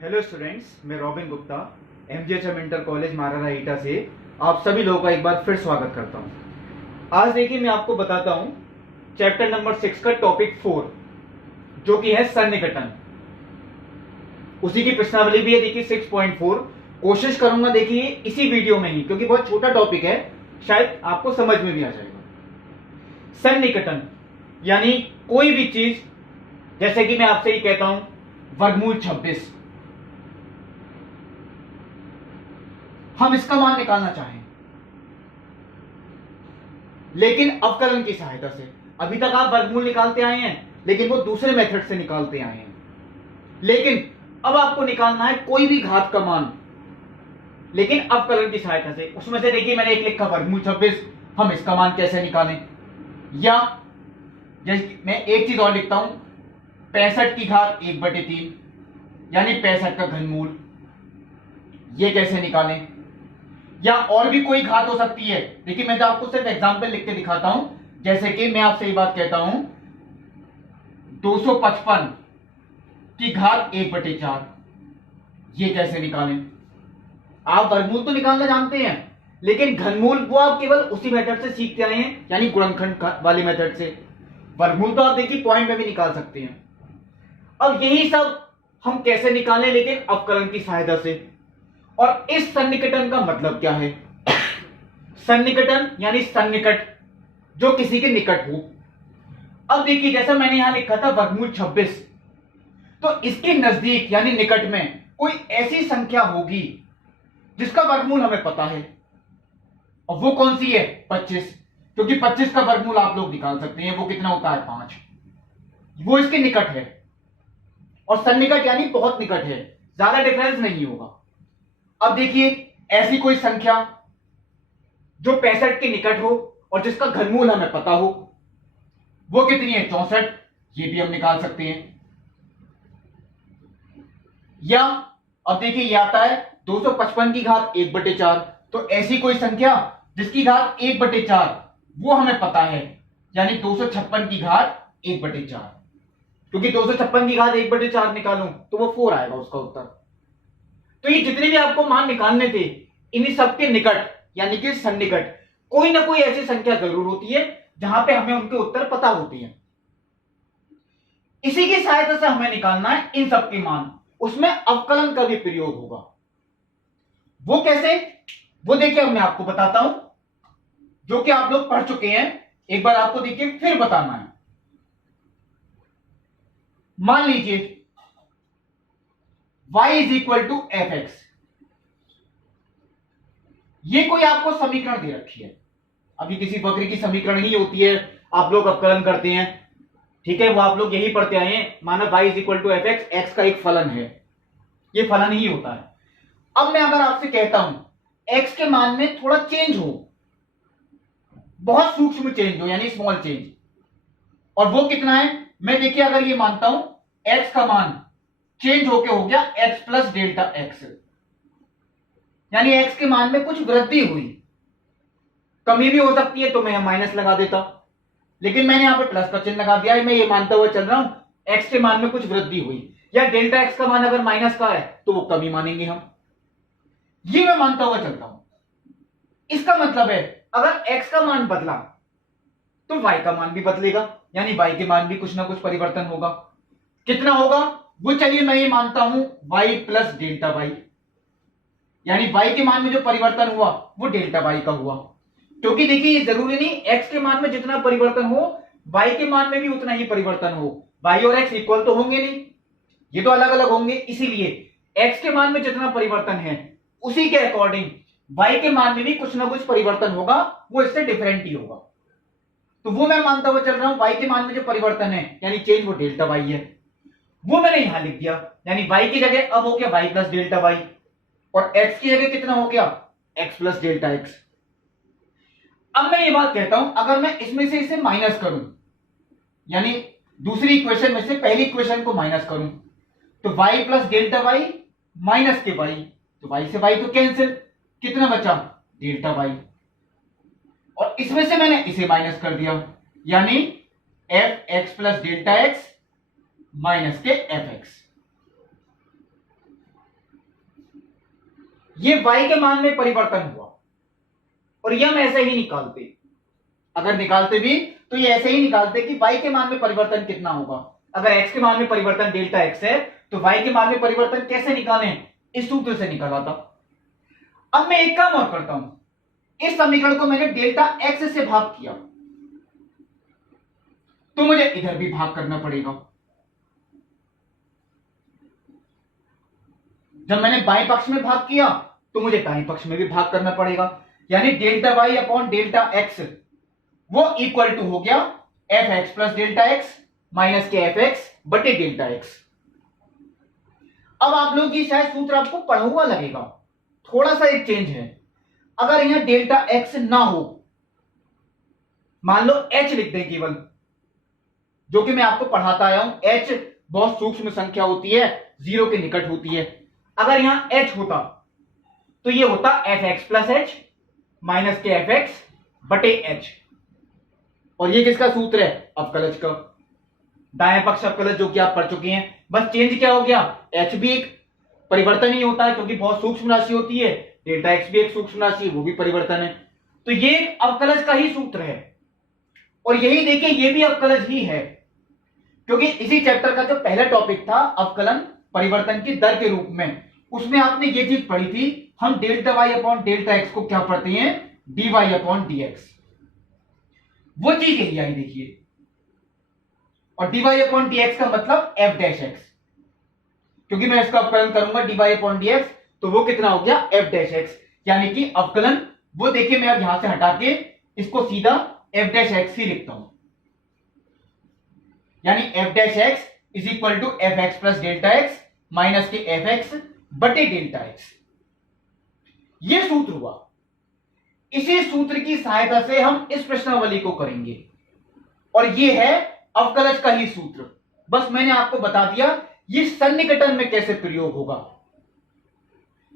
Hello students, मैं robin Gupta एमजीएचएम inter college मारारा ईटा से आप सभी लोगों का एक बार फिर स्वागत करता हूं। आज देखिए मैं आपको बताता हूं चैप्टर नंबर 6 का टॉपिक 4 जो कि है सन्निकटन। उसी की प्रश्नावली भी है देखिए 6.4। कोशिश करूंगा देखिए इसी वीडियो में ही, क्योंकि बहुत छोटा टॉपिक है, शायद आपको समझ में भी आ जाएगा। सन्निकटन यानी कोई भी चीज, जैसे कि मैं आपसे ही कहता हूं वर्गमूल 26, हम इसका मान निकालना चाहें लेकिन अवकलन की सहायता से। अभी तक आप वर्गमूल निकालते आए हैं लेकिन वो दूसरे मेथड से निकालते आए हैं, लेकिन अब आपको निकालना है कोई भी घात का मान, लेकिन अवकलन की सहायता से। उसमें से देखिए मैंने एक लिखा वर्गमूल 26, हम इसका मान कैसे निकालें। या जैसे मैं एक चीज और लिखता हूं 65 की घात 1/3 यानी 65 का घनमूल, ये कैसे निकालें। या और भी कोई घात हो सकती है। देखिए मैं तो आपको सिर्फ एग्जांपल लिख के दिखाता हूं। जैसे कि मैं आपसे ये बात कहता हूं 255 की घात 1/4, ये कैसे निकालें। आप वर्गमूल तो निकालना जानते हैं लेकिन घनमूल वो आप केवल उसी मेथड से सीखते आए हैं, यानी गुणनखंड वाली मेथड से। वर्गमूल तो आप देखिए पॉइंट में भी निकाल सकते हैं। अब यही सब हम कैसे निकालें, लेकिन अवकलन की सहायता से। और इस सन्निकटन का मतलब क्या है। सन्निकटन यानी सन्निकट, जो किसी के निकट हो। अब देखिए जैसा मैंने यहां लिखा था वर्गमूल 26, तो इसके नजदीक यानी निकट में कोई ऐसी संख्या होगी जिसका वर्गमूल हमें पता है। और वो कौन सी है? 25, क्योंकि 25 का वर्गमूल आप लोग निकाल सकते हैं। वो कितना होता है? 5। वो इसके निकट है। और सन्निकट यानी बहुत निकट है, ज्यादा डिफरेंस नहीं होगा। अब देखिए ऐसी कोई संख्या जो 65 के निकट हो और जिसका घनमूल हमें पता हो, वो कितनी है? 64। ये भी हम निकाल सकते हैं। या अब देखिए ये आता है 255 की घात 1/4, तो ऐसी कोई संख्या जिसकी घात 1/4 वो हमें पता है, यानी 256 की घात 1/4। क्योंकि 256 की घात 1/4 निकालूं तो वो 4 आएगा उसका उत्तर। तो ये जितने भी आपको मान निकालने थे, इन्हीं सबके निकट यानी कि सन्निकट कोई ना कोई ऐसी संख्या जरूर होती है जहां पे हमें उनके उत्तर पता होते हैं। इसी की सहायता से हमें निकालना है इन सबके मान। उसमें अवकलन का भी प्रयोग होगा। वो कैसे? वो देखिए मैं आपको बताता हूं, जो कि आप लोग पढ़ चुके हैं। एक बार आपको देखिए फिर बताना है। मान लीजिए y is equal to F X, ये कोई आपको समीकरण दे रखी है। अभी किसी वक्र की समीकरण ही होती है, आप लोग अवकलन करते हैं, ठीक है, वो आप लोग यही पढ़ते आए हैं। माना y is equal to F X, X का एक फलन है, ये फलन ही होता है। अब मैं अगर आपसे कहता हूं x के मान में थोड़ा चेंज हो, बहुत सूक्ष्म चेंज हो यानी स्मॉल चेंज, और वो कितना है? मैं देखिए अगर ये मानता हूं x का मान चेंज होके हो गया x प्लस डेल्टा एक्स, यानी x के मान में कुछ वृद्धि हुई। कमी भी हो सकती है तो मैं माइनस लगा देता, लेकिन मैंने यहां पे प्लस का चिन्ह लगा दिया है। मैं ये मानता हुआ चल रहा हूं x के मान में कुछ वृद्धि हुई। या डेल्टा एक्स का मान अगर माइनस का है तो वो कमी मानेंगे हम, ये मैं मानता हुआ चलता हूं। इसका मतलब है अगर x का मान बदला तो y का मान भी बदलेगा, यानी y के मान भी कुछ ना कुछ परिवर्तन होगा। कितना होगा वो? चलिए मैं ये मानता हूं y प्लस डेल्टा y, यानी y के मान में जो परिवर्तन हुआ वो डेल्टा y का हुआ। क्योंकि देखिए ये जरूरी नहीं x के मान में जितना परिवर्तन हो y के मान में भी उतना ही परिवर्तन हो। y और x इक्वल तो होंगे नहीं, ये तो अलग अलग होंगे। इसीलिए x के मान में जितना परिवर्तन है उसी के अकॉर्डिंग y के मान में भी कुछ ना कुछ परिवर्तन होगा, वो इससे डिफरेंट ही होगा। तो वो मैं मानता हुआ चल रहा हूं y के मान में जो परिवर्तन है यानी चेंज, वो डेल्टा y है। वो मैंने यहां लिख दिया, यानी y की जगह अब हो गया y प्लस डेल्टा y, और x की जगह कितना हो गया? x plus delta x। अब मैं ये बात कहता हूं अगर मैं इसमें से इसे माइनस करूं, यानी दूसरी इक्वेशन में से पहली इक्वेशन को माइनस करूं, तो y plus delta y minus के y, तो y से y तो कैंसिल, कितना बचा? Delta y। और इसमें से मैंने इसे माइनस कर दिया, यानी F X plus delta X minus के एफ एक्स। ये y के मान में परिवर्तन हुआ और ये हम ऐसे ही निकालते, अगर निकालते भी तो ये ऐसे ही निकालते कि y के मान में परिवर्तन कितना होगा। अगर x के मान में परिवर्तन डेल्टा x है तो y के मान में परिवर्तन कैसे निकालें, इस सूत्र से निकाला था। अब मैं एक काम और करता हूं, इस समीकरण को मैंने डेल्टा x से भाग किया तो मुझे इधर भी भाग करना पड़ेगा। जब मैंने बाएं पक्ष में भाग किया तो मुझे दाएं पक्ष में भी भाग करना पड़ेगा, यानी delta y upon delta x वो इक्वल टू हो गया F X plus delta X minus के एफ एक्स बटे डेल्टा एक्स। अब आप लोग की शायद सूत्र आपको पढ़ा हुआ लगेगा, थोड़ा सा एक चेंज है। अगर यहां डेल्टा एक्स ना हो, मान लो एच लिख दें केवल, जो कि मैं आपको पढ़ाता आया हूं, एच बहुत सूक्ष्म संख्या होती है, जीरो के निकट होती है। अगर यहां एच होता तो ये होता F X plus H minus के एफ एक्स बटे एच, और ये किसका सूत्र है, अवकलज का, दाएं पक्ष अवकलज, जो कि आप पढ़ चुके हैं। बस चेंज क्या हो गया, एच भी एक परिवर्तन ही होता है क्योंकि बहुत सूक्ष्म राशि होती है, डेल्टा एक्स भी एक सूक्ष्म राशि है, वो भी परिवर्तन है, तो ये अवकलज का ही सूत्र है। और यही देखिए ये भी अवकलज ही है, क्योंकि इसी चैप्टर का जो पहला टॉपिक था अवकलन परिवर्तन की दर के रूप में, उसमें आपने ये चीज पढ़ी थी, हम delta Y upon delta X को क्या पढ़ते हैं, D Y upon D X, वो चीज यही आई देखिए। और D Y upon D X का मतलब एफ डैश एक्स, क्योंकि मैं इसका अवकलन करूंगा D Y upon D X, तो वो कितना हो गया एफ डैश एक्स, यानी कि अवकलन वो देखिए मैं अब यहां से हटा के इसको सीधा एफ डैश एक्स ही लिखता हूं, यानी F dash X is equal to F X plus delta X minus के एफ एक्स बटे डेल्टा एक्स। ये सूत्र हुआ, इसी सूत्र की सहायता से हम इस प्रश्नावली को करेंगे, और ये है अवकलज का ही सूत्र। बस मैंने आपको बता दिया ये सन्निकटन में कैसे प्रयोग होगा,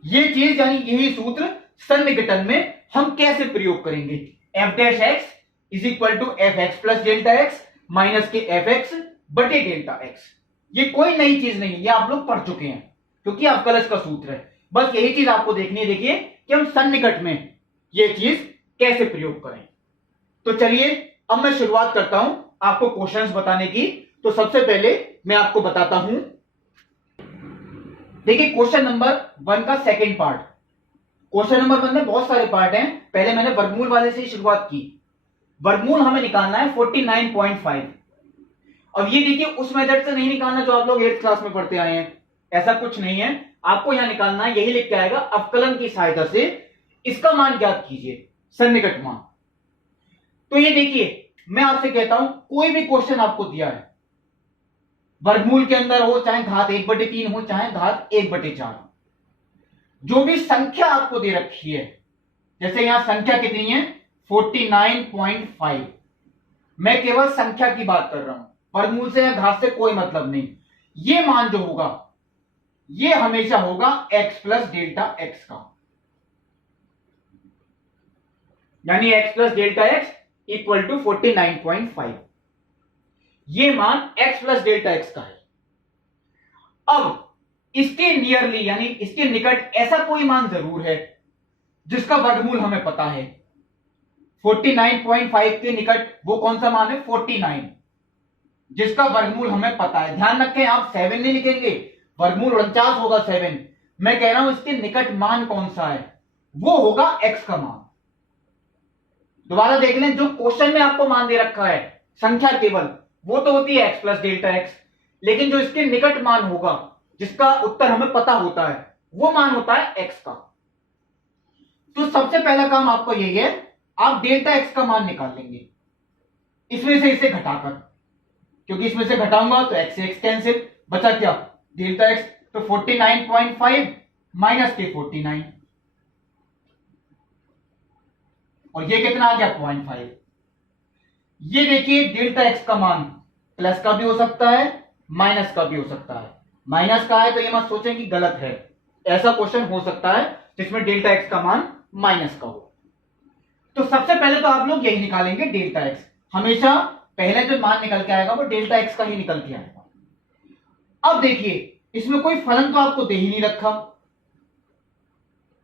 ये चीज यानी यही सूत्र सन्निकटन में हम कैसे प्रयोग करेंगे। F dash X is equal to F X plus delta X minus के एफ एक्स बटे डेल्टा एक्स, ये कोई नई चीज नहीं है, ये आप लोग पढ़ चुके हैं क्योंकि अवकलज का सूत्र है। बस यही चीज आपको देखनी है, देखिए कि हम सन्निकट में ये चीज कैसे प्रयोग करें। तो चलिए अब मैं शुरुआत करता हूं आपको क्वेश्चंस बताने की। तो सबसे पहले मैं आपको बताता हूं, देखिए क्वेश्चन नंबर 1 का सेकंड पार्ट। क्वेश्चन नंबर 1 में बहुत सारे पार्ट हैं, पहले मैंने वर्गमूल वाले से ही शुरुआत की। वर्गमूल हमें निकालना है 49.5। अब ये देखिए उस मेथड से नहीं निकालना जो आप लोग 8th क्लास में पढ़ते आए हैं, ऐसा कुछ नहीं है, आपको यहां निकालना है, यही लिख के आएगा, अवकलन की सहायता से इसका मान ज्ञात कीजिए, सन्निकट मान। तो ये देखिए मैं आपसे कहता हूं कोई भी क्वेश्चन आपको दिया है, वर्गमूल के अंदर हो, चाहे घात 1/3 हो, चाहे घात 1/4, जो भी संख्या आपको दे रखी है, जैसे यहां संख्या कितनी है 49.5, मैं केवल संख्या की बात कर रहा हूं, वर्गमूल से या घात से कोई मतलब नहीं। ये मान जो होगा ये हमेशा होगा x प्लस डेल्टा एक्स का, यानी x plus delta X equal to 49.5, ये मान x प्लस डेल्टा एक्स का है। अब इसके नियरली यानी इसके निकट ऐसा कोई मान जरूर है जिसका वर्गमूल हमें पता है। 49.5 के निकट वो कौन सा मान है 49, जिसका वर्गमूल हमें पता है। ध्यान रखें आप 7 नहीं लिखेंगे, वर्गमूल 49 होगा 7। मैं कह रहा हूं इसके निकट मान कौन सा है, वो होगा x का मान। दोबारा देख लें, जो क्वेश्चन में आपको मान दे रखा है संख्या केवल, वो तो होती है x प्लस डेल्टा एक्स, लेकिन जो इसके निकट मान होगा जिसका उत्तर हमें पता होता है वो मान होता है x का। तो सबसे पहला काम आपका यही है, आप डेल्टा एक्स का मान निकाल लेंगे इसमें से इसे घटाकर, क्योंकि इसमें से घटाऊंगा तो x से x कैंसिल, बचा क्या डेल्टा एक्स, तो 49.5 माइनस के 49, और ये कितना आ गया 0.5। ये देखिए डेल्टा एक्स का मान प्लस का भी हो सकता है माइनस का भी हो सकता है। माइनस का है तो ये मत सोचें कि गलत है, ऐसा क्वेश्चन हो सकता है जिसमें डेल्टा एक्स का मान माइनस का हो। तो सबसे पहले तो आप लोग यही निकालेंगे डेल्टा एक्स, हमेशा पहले जो मान निकल के आएगा वो डेल्टा एक्स का ही निकल के आएगा। अब देखिए इसमें कोई फलन तो आपको दे ही नहीं रखा,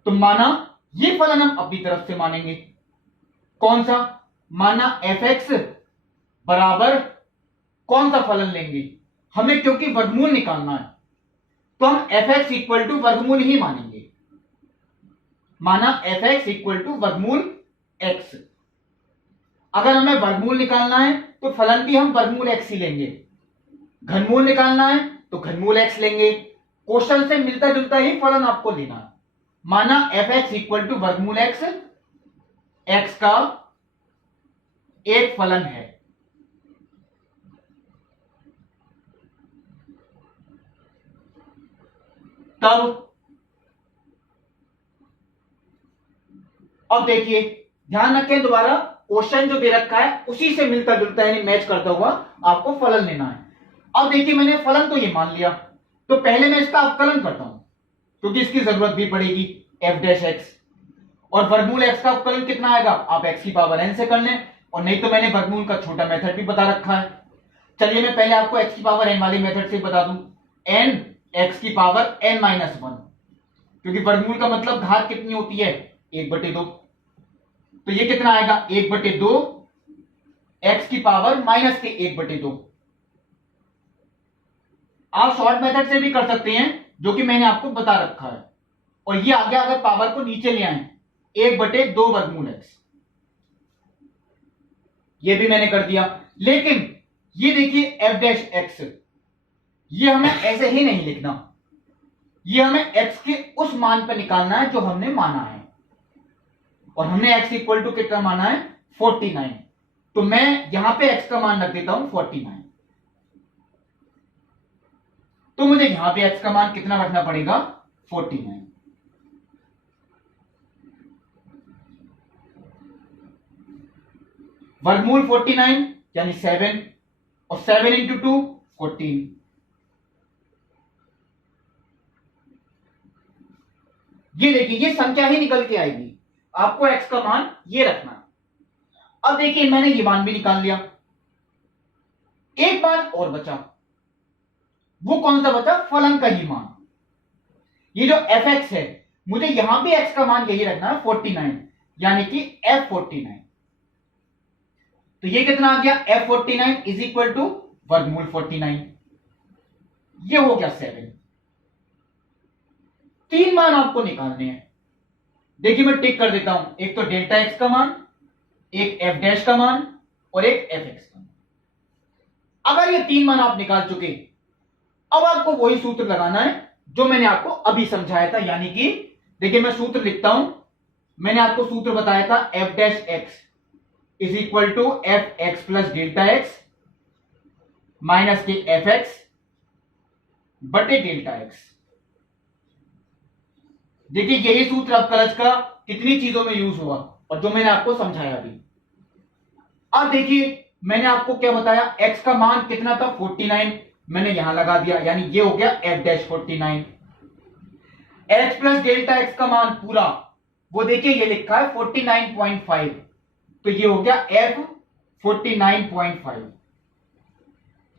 तो माना ये फलन हम अपनी तरफ से मानेंगे, कौन सा? माना fx बराबर कौन सा फलन लेंगे? हमें क्योंकि वर्गमूल निकालना है तो हम fx इक्वल टू वर्गमूल ही मानेंगे। माना fx इक्वल टू वर्गमूल x। अगर हमें वर्गमूल निकालना है तो फलन भी हम वर्गमूल x ही लेंगे, घनमूल निकालना है तो घनमूल x लेंगे। क्वेश्चन से मिलता जुलता ही फलन आपको लेना है। माना fx इक्वल टू वर्गमूल x, x का एक फलन है। तब अब देखिए, ध्यान रखें दोबारा, क्वेश्चन जो दे रखा है उसी से मिलता जुलता यानी मैच करता हुआ आपको फलन लेना है। अब देखिए, मैंने फलन तो ये मान लिया, तो पहले मैं इसका अवकलन करता हूं क्योंकि इसकी जरूरत भी पड़ेगी, f डैश x। और वर्गमूल x का अवकलन कितना आएगा? आप x की पावर n से कर लें, और नहीं तो मैंने वर्गमूल का छोटा मेथड भी बता रखा है। चलिए मैं पहले आपको x की पावर n वाले मेथड से बता दूं, n x की पावर n माइनस 1, क्योंकि वर्गमूल का मतलब घात कितनी होती है? 1/2। तो ये कितना आएगा? 1/2 x की पावर माइनस के 1/2। आप शॉर्ट मेथड से भी कर सकते हैं जो कि मैंने आपको बता रखा है। और ये आगे अगर पावर को नीचे ले आए, 1/2 वर्गमूल x, ये भी मैंने कर दिया। लेकिन ये देखिए f डैश x, ये हमें ऐसे ही नहीं लिखना, ये हमें x के उस मान पर निकालना है जो हमने माना है। और हमने x इक्वल टू कितना माना है? 49। तो मैं यहां पे x का मान रख देता हूं 49। तो मुझे यहां पे x का मान कितना रखना पड़ेगा? 49। वर्गमूल 49 यानी 7, और 7 इंटू 2 14। ये देखिए, ये संख्या ही निकल के आएगी, आपको x का मान ये रखना। अब देखिए, मैंने ये मान भी निकाल लिया, एक मान और बचा। वो कौन सा बचा? फलन का ही मान। ये जो fx है, मुझे यहां भी x का मान यही रखना है 49, यानी कि f49। तो ये कितना आ गया? f49 इज इक्वल टू वर्गमूल 49। ये हो गया 7। 3 मान आपको निकालने हैं। देखिए मैं टिक कर देता हूं, एक तो डेल्टा x का मान, एक f डैश का मान, और एक fx का मान। अगर ये 3 मान आप निकाल चुके, अब आपको वही सूत्र लगाना है जो मैंने आपको अभी समझाया था। यानी कि देखिए मैं सूत्र लिखता हूं, मैंने आपको सूत्र बताया था f dash x is equal to F X plus delta X minus के एफ एक्स बटे डेल्टा एक्स। देखिए यही सूत्र अवकलज का कितनी चीजों में यूज हुआ और जो मैंने आपको समझाया अभी। अब देखिए मैंने आपको क्या बताया, x का मान कितना था 49, मैंने यहां लगा दिया, यानी ये हो गया f dash 49। x plus delta x का मान पूरा वो देखिए ये लिखा है 49.5, तो ये हो गया f 49.5।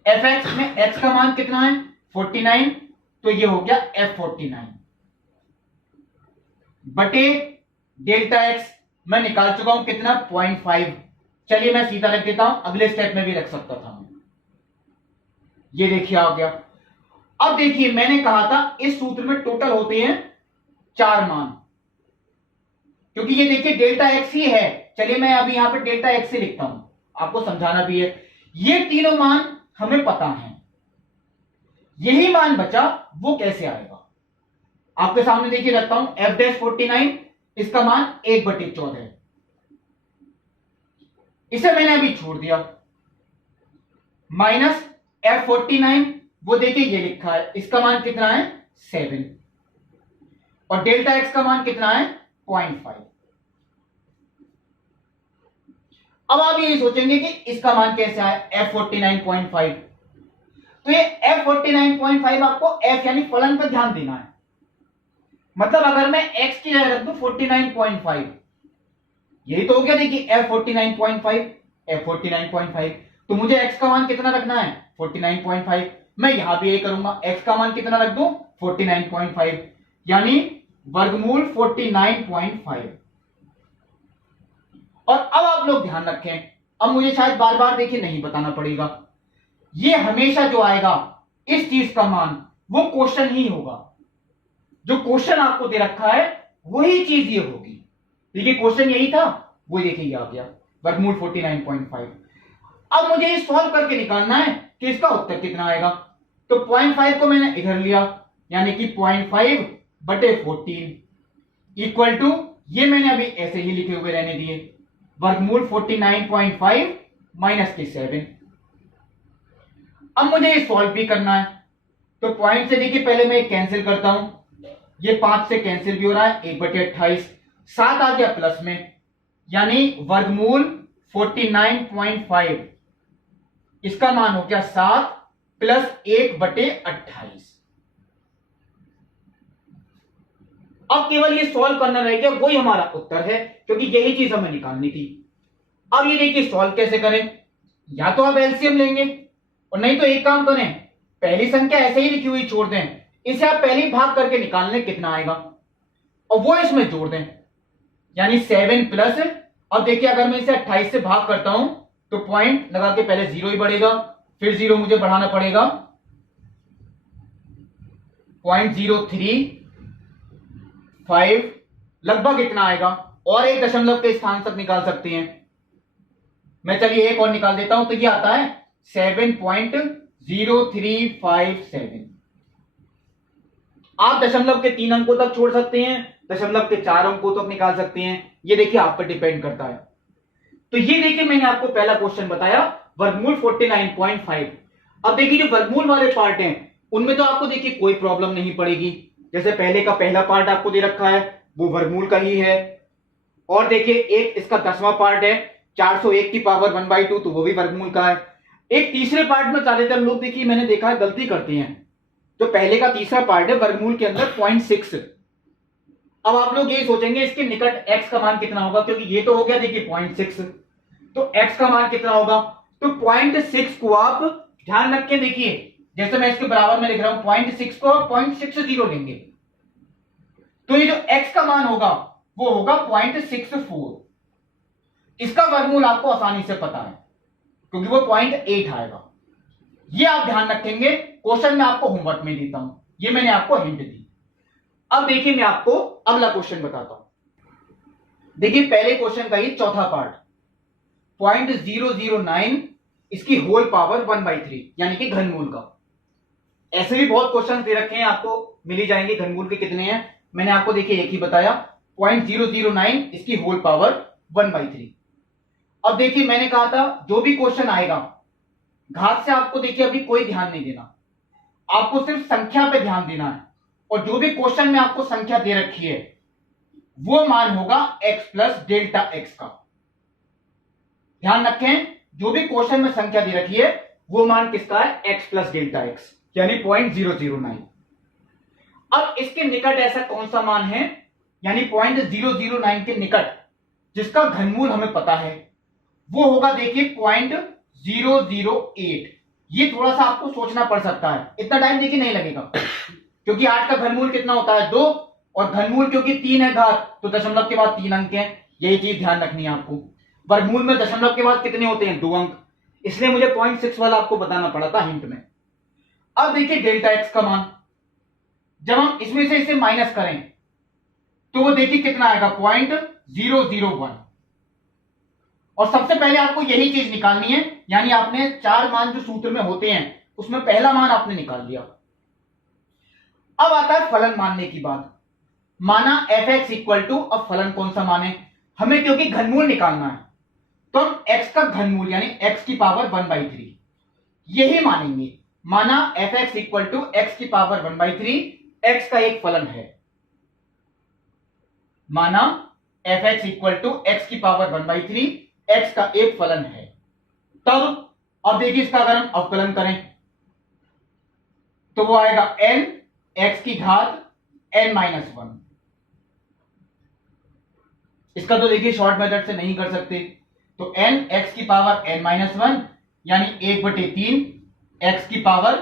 fx में x का मान कितना है 49, तो ये हो गया f 49 बटे डेल्टा x मैं निकाल चुका हूं कितना 0.5। चलिए मैं सीधा रख देता हूं, अगले स्टेप में भी रख सकता था मैं। ये देखिए आ गया। अब देखिए मैंने कहा था इस सूत्र में टोटल होते हैं 4 मान, क्योंकि ये देखिए डेल्टा एक्स ही है। चलिए मैं अभी यहां पे डेल्टा एक्स से लिखता हूं, आपको समझाना भी है। ये तीनों मान हमें पता है, यही मान बचा वो कैसे आएगा आपके सामने देखिए रखता हूं। एफ डैश 49 इसका मान 1/14, इसे मैंने अभी छोड़ दिया, माइनस एफ 49 वो देखिए ये लिखा है, इसका मान कितना है 7, और डेल्टा एक्स का मान कितना है 0.5। अब आप ये सोचेंगे कि इसका मान कैसे आया एफ 49.5, तो ये एफ 49.5 आपको एफ यानी फलन पर ध्यान देना है। मतलब अगर मैं x की जगह रख दूं 49.5, यही तो हो गया। देखिए f 49.5 f 49.5, तो मुझे x का मान कितना रखना है 49.5। मैं यहां भी यही करूंगा, x का मान कितना रख दूं 49.5, यानी वर्गमूल 49.5। और अब आप लोग ध्यान रखें, अब मुझे शायद बार बार देखिए नहीं बताना पड़ेगा, ये हमेशा जो आएगा इस चीज का मान वो क्वेश्चन ही होगा। जो क्वेश्चन आपको दे रखा है वही चीज ये होगी। देखिए क्वेश्चन यही था, वो देखिए ये आ गया वर्गमूल 49.5। अब मुझे ये सॉल्व करके निकालना है कि इसका उत्तर कितना आएगा। तो 0.5 को मैंने इधर लिया, यानी कि 0.5 बटे 14 इक्वल टू, ये मैंने अभी ऐसे ही लिखे हुए रहने दिए, वर्गमूल 49.5 माइनस के 7। अब मुझे ये सॉल्व भी करना है, तो पॉइंट से देखिए पहले मैं कैंसिल करता हूं, ये 5 से कैंसिल भी हो रहा है, 1 बटे 28, 7 आ गया प्लस में, यानी वर्गमूल 49.5 इसका मान हो गया 7 प्लस 1 बटे 28। अब केवल ये सॉल्व करना रह गया, वही हमारा उत्तर है, क्योंकि यही चीज हमें निकालनी थी। अब ये देखिए सॉल्व कैसे करें, या तो आप एलसीएम लेंगे और नहीं तो एक काम करें, पहली संख्या ऐसे ही लिखी हुई छोड़ दें, इसे आप पहले ही भाग करके निकाल लें कितना आएगा और वो इसमें जोड़ दें, यानी 7 प्लस, अब देखिए अगर मैं इसे 28 से भाग करता हूं तो पॉइंट लगा के पहले 0 ही बढ़ेगा, फिर 0 मुझे बढ़ाना पड़ेगा 0.035, लगभग इतना आएगा, और एक दशमलव के स्थान तक निकाल सकते हैं। मैं चलिए एक और निकाल देता हूं, तो ये आता है 7.0357। आप दशमलव के 3 अंकों तक छोड़ सकते हैं, दशमलव के 4 अंकों तक निकाल सकते हैं, ये देखिए आप पर डिपेंड करता है। तो ये देखिए मैंने आपको पहला क्वेश्चन बताया वर्गमूल 49.5। अब देखिए जो वर्गमूल वाले पार्ट हैं उनमें तो आपको देखिए कोई प्रॉब्लम नहीं पड़ेगी, जैसे पहले का पहला पार्ट आपको दे रखा है वो वर्गमूल का ही है, और देखिए एक इसका 10वां पार्ट है 401 की पावर 1/2, तो वो भी वर्गमूल का है। एक तीसरे पार्ट में ज्यादातर लोग देखिए मैंने देखा है गलती करते हैं, तो पहले का तीसरा पार्ट है वर्गमूल के अंदर 0.6। अब आप लोग यही सोचेंगे इसके निकट x का मान कितना होगा, क्योंकि ये तो हो गया देखिए 0.6, तो x का मान कितना होगा, तो 0.6 को आप ध्यान रख के देखिए, जैसे मैं इसके बराबर में लिख रहा हूं 0.6 को 0.60 लेंगे, तो ये जो x का मान होगा वो होगा 0.64। इसका वर्गमूल आपको आसानी से पता है क्योंकि वो 0.8 आएगा। ये आप ध्यान रखेंगे, क्वेश्चन में आपको होमवर्क में देता हूं, ये मैंने आपको हिंट दी। अब देखिए मैं आपको अगला क्वेश्चन बताता हूं। देखिए पहले क्वेश्चन का ये चौथा पार्ट 0.009 इसकी होल पावर 1/3, यानी कि घनमूल का। ऐसे भी बहुत क्वेश्चन दे रखे हैं, आपको मिल ही जाएंगे घनमूल के कितने हैं, मैंने आपको देखिए एक ही बताया 0.009 इसकी होल पावर 1/3। अब देखिए मैंने कहा था जो भी क्वेश्चन आएगा घात से आपको देखिए अभी कोई ध्यान नहीं देना, आपको सिर्फ संख्या पे ध्यान देना है, और जो भी क्वेश्चन में आपको संख्या दे रखी है वो मान होगा x प्लस डेल्टा x का। ध्यान रखें जो भी क्वेश्चन में संख्या दे रखी है वो मान किसका है, x प्लस डेल्टा x, यानी 0.009। अब इसके निकट ऐसा कौन सा मान है, यानी 0.009 के निकट जिसका घनमूल हमें पता है वो होगा देखिए 0.008। ये थोड़ा सा आपको सोचना पड़ सकता है, इतना टाइम देखिए नहीं लगेगा, क्योंकि 8 का घनमूल कितना होता है 2, और घनमूल क्योंकि 3 है घात, तो दशमलव के बाद 3 अंक हैं, यही चीज ध्यान रखनी है आपको। वर्गमूल में दशमलव के बाद कितने होते हैं 2 अंक, इसलिए मुझे 0.6 वाला आपको बताना पड़ा था हिंट में। अब देखिए डेल्टा एक्स का मान, जब हम इसमें से इसे माइनस करें तो वो देखिए कितना आएगा 0.001, और सबसे पहले आपको यही चीज निकालनी है, यानी आपने 4 मान जो सूत्र में होते हैं उसमें पहला मान आपने निकाल दिया। अब आता है फलन मानने की बात, माना f(x) इक्वल टू, अब फलन कौन सा माने, हमें क्योंकि घनमूल निकालना है तो हम x का घनमूल यानी x की पावर 1/3 यही मानेंगे। माना f(x) इक्वल टू x की पावर 1/3 x का एक फलन है, माना f(x) इक्वल टू x की पावर 1/3 x का एक फलन है। तब अब देखिए इसका अगर हम अवकलन करें तो वो आएगा n x की घात n-1। इसका तो देखिए शॉर्ट मेथड से नहीं कर सकते, तो n x की पावर n-1 यानी 1/3 x की पावर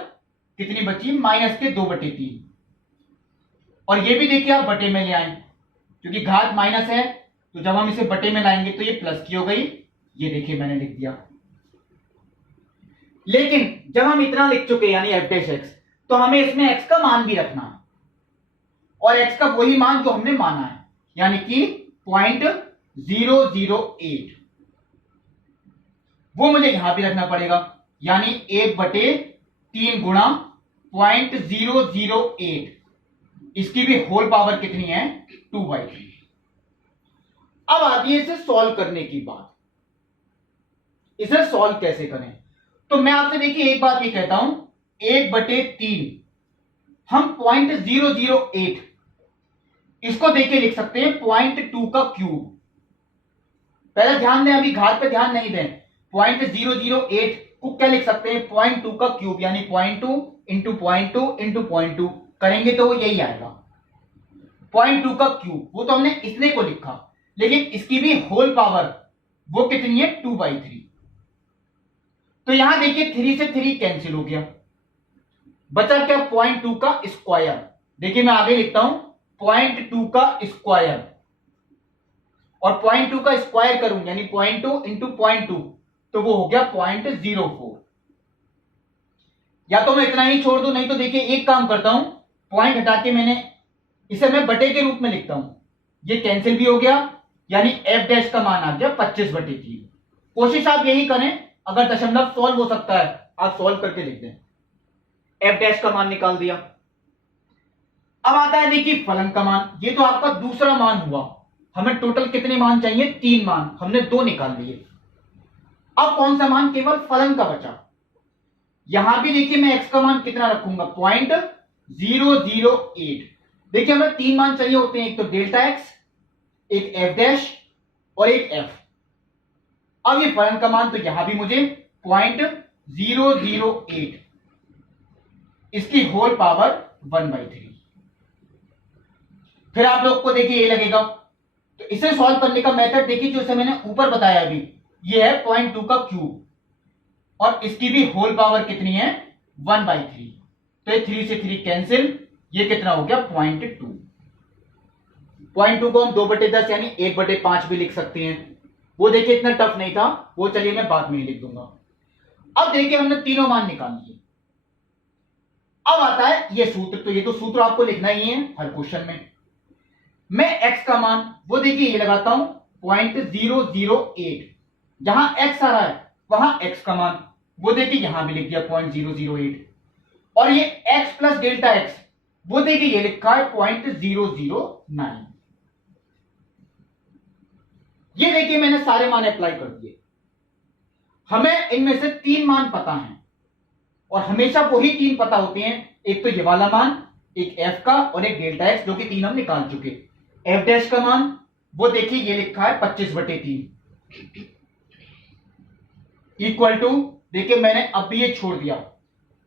कितनी बची -2/3, और ये भी देखिए आप बटे में ले आए, क्योंकि घात माइनस है तो जब हम इसे बटे में लाएंगे तो ये प्लस की हो गई, ये देखिए मैंने लिख दिया। लेकिन जब हम इतना लिख चुके यानी एफ डैश एक्स, तो हमें इसमें एक्स का मान भी रखना है, और एक्स का वही मान जो हमने माना है, यानी कि 0.008, वो मुझे यहां भी रखना पड़ेगा, यानी 1/3 गुणा 0.008, इसकी भी होल पावर कितनी है 2/3। अब आती है इसे सॉल्व करने की बात। इसे सॉल्व कैसे करें, तो मैं आपसे देखिए एक बात ये कहता हूं, 1/3 हम 0.008 इसको देके लिख सकते हैं 0.2 का क्यूब। पहले ध्यान दें, अभी घात पे ध्यान नहीं दें। 0.008 को क्या लिख सकते हैं 0.2 का क्यूब, यानी 0.2 इंटू 0.2 इंटू 0.2 करेंगे तो वो यही आएगा 0.2 का क्यूब। वो तो हमने इतने को लिखा, लेकिन इसकी भी होल पावर वो कितनी है 2/3। तो यहां देखिए 3 से 3 कैंसिल हो गया, बचा क्या 0.2 का स्क्वायर। देखिए मैं आगे लिखता हूं 0.2 का स्क्वायर, और 0.2 का स्क्वायर करूं यानी 0.2 इंटू 0.2 तो वो हो गया 0.04। या तो मैं इतना ही छोड़ दूं, नहीं तो देखिए एक काम करता हूं, पॉइंट हटा के इसे मैं बटे के रूप में लिखता हूं, ये कैंसिल भी हो गया, यानी एफ डैश का मान आ गया 25/3। कोशिश आप यही करें, अगर दशमलव सॉल्व हो सकता है आप सॉल्व करके लिख दें। एफ डैश का मान निकाल दिया। अब आता है देखिए फलन का मान, ये तो आपका दूसरा मान हुआ। हमें टोटल कितने मान चाहिए 3 मान, हमने 2 निकाल लिए। अब कौन सा मान केवल फलन का बचा, यहां भी देखिए मैं एक्स का मान कितना रखूंगा 0.008। देखिए हमें 3 मान चाहिए होते हैं, एक तो डेल्टा एक्स, एक एफ डैश और एक एफ। अब ये फलन का मान तो यहां भी मुझे 0.008, इसकी होल पावर 1/3। फिर आप लोग को देखिए ये लगेगा, तो इसे सॉल्व करने का मेथड देखिए जो मैंने ऊपर बताया अभी, ये है 0.2 का क्यूब, और इसकी भी होल पावर कितनी है 1/3। तो ये 3 से 3 कैंसिल, ये कितना हो गया 0.2। 0.2 को हम 2/10 यानी 1/5 भी लिख सकते हैं। वो देखिए इतना टफ नहीं था, वो चलिए मैं बाद में ही लिख दूंगा। अब देखिए हमने तीनों मान निकाल लिए। अब आता है ये सूत्र, तो ये तो सूत्र आपको लिखना ही है हर क्वेश्चन में। मैं x का मान वो देखिए ये लगाता हूं 0.008, जहां x आ रहा है वहां x का मान वो देखिए यहां भी लिख दिया 0.008, और ये x प्लस डेल्टा x वो देखिए ये लिखा है 0.009। ये देखिए मैंने सारे मान अप्लाई कर दिए। हमें इनमें से 3 मान पता हैं, और हमेशा वही 3 पता होते हैं, एक तो ये वाला मान, एक f का और एक डेल्टा x, जो कि 3 हम निकाल चुके। एफ डैश का मान वो देखिए ये लिखा है 25/3 इक्वल टू, देखिए मैंने अब भी ये छोड़ दिया,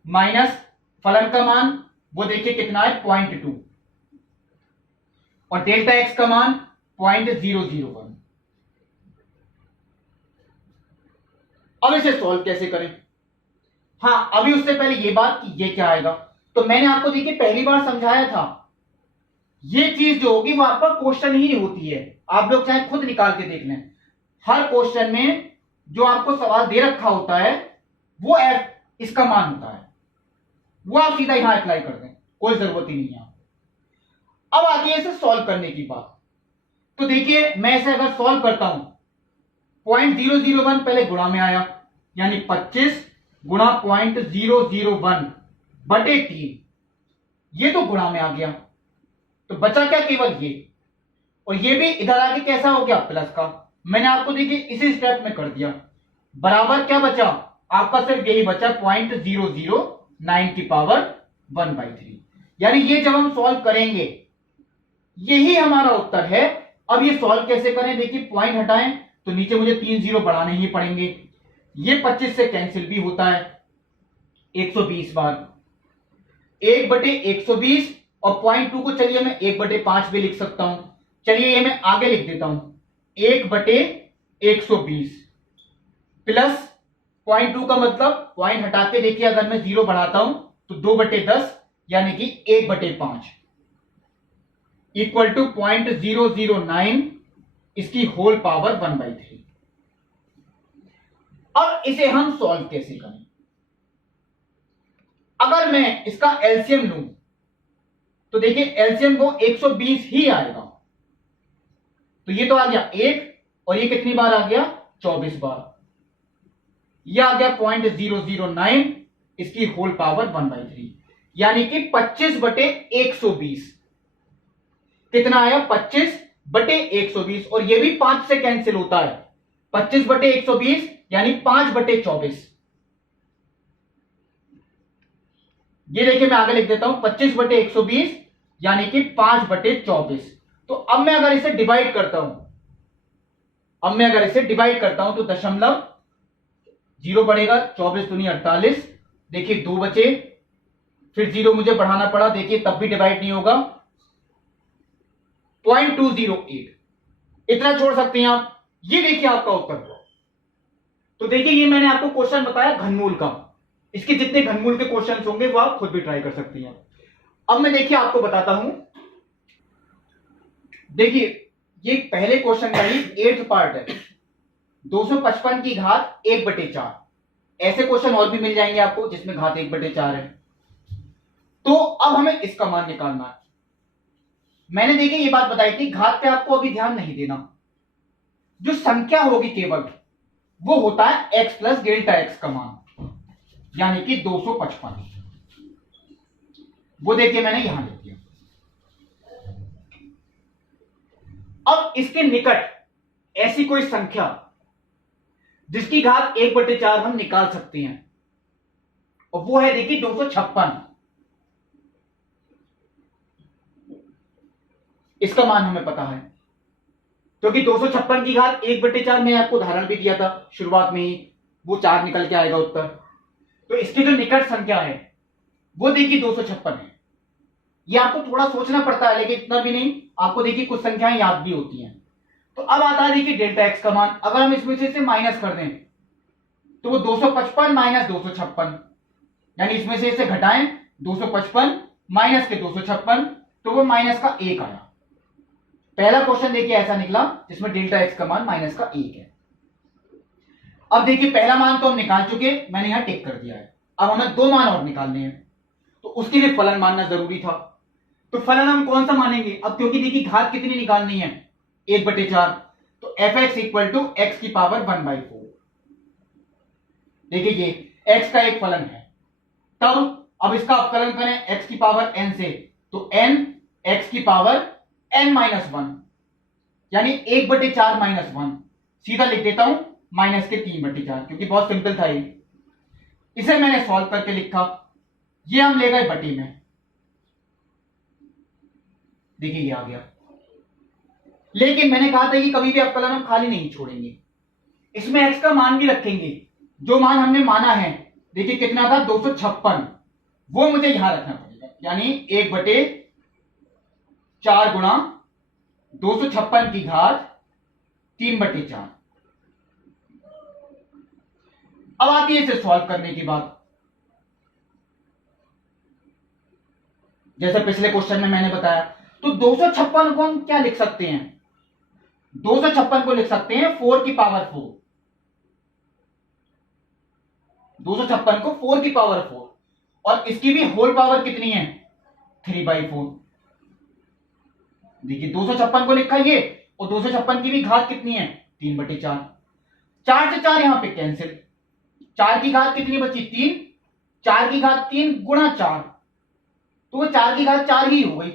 माइनस फलन का मान वो देखिए कितना है 0.2, और डेल्टा एक्स का मान 0.001। अब इसे सॉल्व कैसे करें, हाँ अभी उससे पहले ये बात कि ये क्या आएगा, तो मैंने आपको देखिए पहली बार समझाया था, ये चीज जो होगी वो आपका क्वेश्चन ही होती है। आप लोग चाहे खुद निकाल के देख लें, हर क्वेश्चन में जो आपको सवाल दे रखा होता है वो एफ इसका मान होता है, वो आप सीधा यहां अप्लाई कर दें, कोई जरूरत ही नहीं है। अब आती है इसे सॉल्व करने की बात। तो देखिए मैं इसे अगर सॉल्व करता हूं, 0.001 पहले गुणा में आया, यानी 25 गुणा 0.001/3, ये तो गुणा में आ गया, तो बचा क्या केवल ये, और ये भी इधर आके कैसा हो गया प्लस का। मैंने आपको देखिए इसी स्टेप में कर दिया, बराबर क्या बचा आपका, सिर्फ यही बचा 0.009 की पावर 1/3। यानी ये जब हम सॉल्व करेंगे यही हमारा उत्तर है। अब ये सॉल्व कैसे करें, देखिए पॉइंट हटाएं तो नीचे मुझे 3 0 बढ़ाने ही पड़ेंगे, ये 25 से कैंसिल भी होता है 120 बार, 1/120, और 0.2 को चलिए मैं 1/5 भी लिख सकता हूं। चलिए ये मैं आगे लिख देता हूं 1/120 प्लस 0.2 का मतलब पॉइंट हटा के देखिए अगर मैं 0 बढ़ाता हूं तो 2/10 यानी कि 1/5। इक्वल टू 0.009 इसकी होल पावर 1/3। अब इसे हम सॉल्व कैसे करें? अगर मैं इसका एलसीएम लूं तो देखिए एलसीएम को 120 ही आएगा, तो ये तो आ गया 1 और ये कितनी बार आ गया 24 बार, ये आ गया 0.009 इसकी होल पावर 1/3, यानी कि 25/120। कितना आया 25/120, और ये भी 5 से कैंसिल होता है, 25/120 यानी 5/24। ये देखिए मैं आगे लिख देता हूं 25/120 यानी कि 5/24। तो अब मैं अगर इसे डिवाइड करता हूं, तो दशमलव 0 बढ़ेगा, 24 दूनी 48, देखिए 2 बचे, फिर 0 मुझे बढ़ाना पड़ा, देखिए तब भी डिवाइड नहीं होगा, 0.208 इतना छोड़ सकते हैं आप। ये देखिए आपका उत्तर हुआ। तो देखिए ये मैंने आपको क्वेश्चन बताया घनमूल का, इसके जितने घनमूल के क्वेश्चन होंगे वो आप खुद भी ट्राई कर सकती हैं। अब मैं देखिए आपको बताता हूं, देखिए ये पहले क्वेश्चन का ही 8th पार्ट है, 255 की घात 1/4। ऐसे क्वेश्चन और भी मिल जाएंगे आपको जिसमें घात 1/4 है। तो अब हमें इसका मान निकालना है। मैंने देखिए ये बात बताई थी, घात पे आपको अभी ध्यान नहीं देना, जो संख्या होगी केवल वो होता है x प्लस डेल्टा x का मान, यानी कि 255। वो देखिए मैंने यहां लिख दिया। अब इसके निकट ऐसी कोई संख्या जिसकी घात 1/4 हम निकाल सकते हैं, और वो है देखिए 256। इसका मान हमें पता है, क्योंकि 256 की घात 1/4 में आपको उदाहरण भी दिया था शुरुआत में ही, वो 4 निकल के आएगा उत्तर। तो इसकी जो निकट संख्या है वो देखिए 256 है। ये आपको थोड़ा सोचना पड़ता है, लेकिन इतना भी नहीं, आपको देखिए कुछ संख्याएं याद भी होती हैं। तो अब आता है देखिए डेल्टा एक्स का मान, अगर हम इसमें से माइनस कर दें तो वो 255 माइनस 256, यानी इसमें से इसे घटाएं 255 माइनस के 256, तो वो माइनस का 1 आया। पहला क्वेश्चन देखिए ऐसा निकला जिसमें डेल्टा एक्स का मान माइनस का 1 है। अब देखिए पहला मान तो हम निकाल चुके, मैंने यहां टिक कर दिया है। अब हमें 2 मान और निकालने हैं, तो उसके लिए फलन मानना जरूरी था। तो फलन हम कौन सा मानेंगे अब, क्योंकि देखिए घात कितनी निकालनी है 1/4, तो F X equal to X की पावर 1/4। देखिए ये x का एक फलन है, तब अब इसका अवकलन करें x की पावर n से, तो n x की पावर n-1, यानी 1/4 माइनस 1, सीधा लिख देता हूं माइनस के 3/4, क्योंकि बहुत सिंपल था ये। इसे मैंने सॉल्व करके लिखा, ये हम ले गए बटी में, देखिए ये आ गया। लेकिन मैंने कहा था कि कभी भी अवकलन हम खाली नहीं छोड़ेंगे, इसमें x का मान भी रखेंगे। जो मान हमने माना है देखिए कितना था 256, वो मुझे यहां रखना पड़ेगा, यानी 1/4 गुणा 256 की घात 3/4। अब आती है इसे सॉल्व करने की बात। जैसे पिछले क्वेश्चन में मैंने बताया, तो 256 को हम क्या लिख सकते हैं, 256 को लिख सकते हैं 4 की पावर 4, 256 को 4 की पावर 4, और इसकी भी होल पावर कितनी है 3/4। देखिए 256 को लिखा ये, और 256 की भी घात कितनी है 3/4। 4 से 4 यहां पे कैंसिल, 4 की घात कितनी बची 3, 4 की घात 3 गुणा 4, तो वो 4 की घात 4 ही हो गई,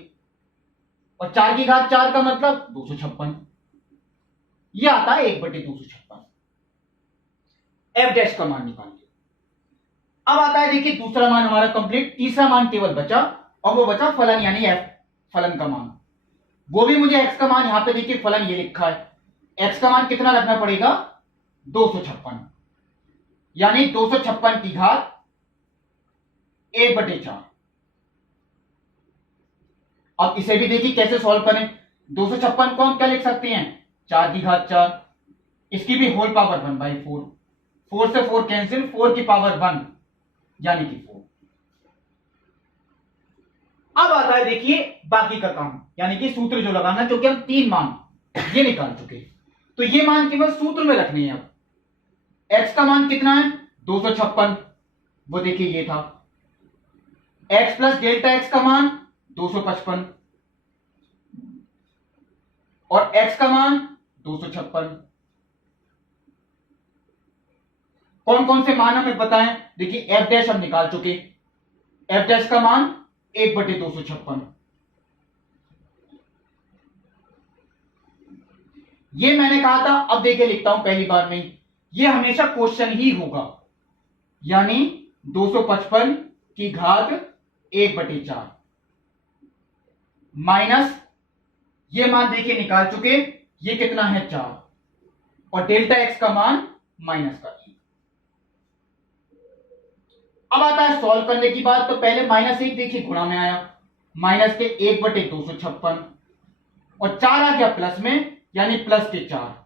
और 4 की घात 4 का मतलब 256, ये आता है 1/256। एफ डैश का मान निकालिए। अब आता है देखिए दूसरा मान हमारा कंप्लीट, तीसरा मान केवल बचा, और वो बचा फलन, यानी एफ फलन का मान। वो भी मुझे एक्स का मान, यहां पे देखिए फलन ये लिखा है, एक्स का मान कितना रखना पड़ेगा 256, यानी 256 की घात 1/4। अब इसे भी देखिए कैसे सॉल्व करें, 256 को हम क्या लिख सकते हैं 4 की घात 4, इसकी भी होल पावर 1/4, 4 से 4 कैंसिल, 4 की पावर 1 यानी कि 4। अब आता है देखिए बाकी का काम, यानी कि सूत्र जो लगाना, क्योंकि हम 3 मान ये निकाल चुके, तो ये मान केवल सूत्र में रखने हैं। अब x का मान कितना है 256, वो देखिए ये था। x प्लस डेल्टा x का मान 255 और x का मान 256। कौन कौन से मान हमें बताएं? देखिए f डैश हम निकाल चुके, f डैश का मान 1/256। ये मैंने कहा था, अब देखिए लिखता हूं पहली बार में, ये हमेशा क्वेश्चन ही होगा, यानी 255 की घात 1/4 माइनस ये मान देखिए निकाल चुके, ये कितना है 4 और डेल्टा x का मान माइनस का 1। अब आता है सॉल्व करने की बात, तो पहले -1 देखिए गुणा में आया, माइनस के 1/256 और 4 आ गया प्लस में, यानी प्लस के 4,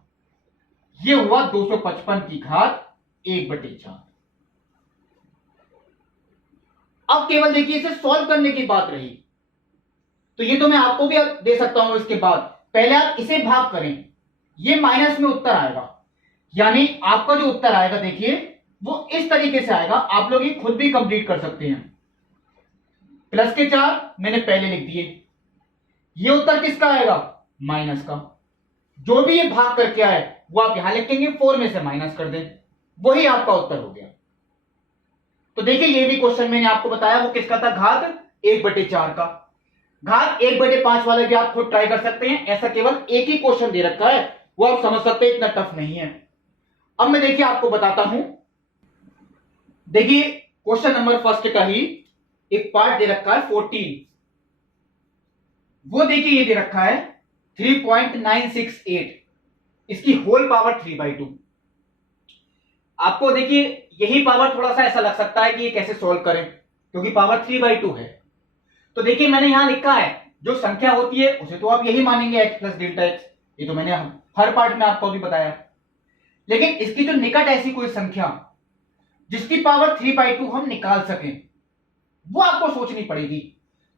ये हुआ 255 की घात 1/4। अब केवल देखिए इसे सॉल्व करने की बात रही, तो ये तो मैं आपको भी दे सकता हूं। इसके बाद पहले आप इसे भाग करें, ये माइनस में उत्तर आएगा, यानी आपका जो उत्तर आएगा देखिए वो इस तरीके से आएगा। आप लोग ये खुद भी कंप्लीट कर सकते हैं। प्लस के 4 मैंने पहले लिख दिए, ये उत्तर किसका आएगा माइनस का। जो भी ये भाग करके आए वो आप यहां लिखेंगे, 4 में से माइनस कर दें, वही आपका उत्तर हो गया। तो देखिए ये भी क्वेश्चन मैंने आपको बताया वो किसका था, घात 1/4 का। घात 1/5 वाला भी आप खुद ट्राई कर सकते हैं, ऐसा केवल एक ही क्वेश्चन दे रखा है, वो आप समझ सकते हैं, इतना टफ नहीं है। अब मैं देखिए आपको बताता हूं, देखिए क्वेश्चन नंबर फर्स्ट का ही एक पार्ट दे रखा है 14, वो देखिए ये दे रखा है 3.968, इसकी होल पावर 3/2। आपको देखिए यही पावर थोड़ा सा ऐसा लग सकता है कि ये कैसे सॉल्व करें, क्योंकि पावर 3/2 है। तो देखिए मैंने यहां लिखा है जो संख्या होती है उसे तो आप यही मानेंगे x प्लस डेल्टा x, ये तो मैंने हर पार्ट में आपको अभी बताया। लेकिन इसकी जो निकट ऐसी कोई संख्या जिसकी पावर 3/2 हम निकाल सकें, वो आपको सोचनी पड़ेगी।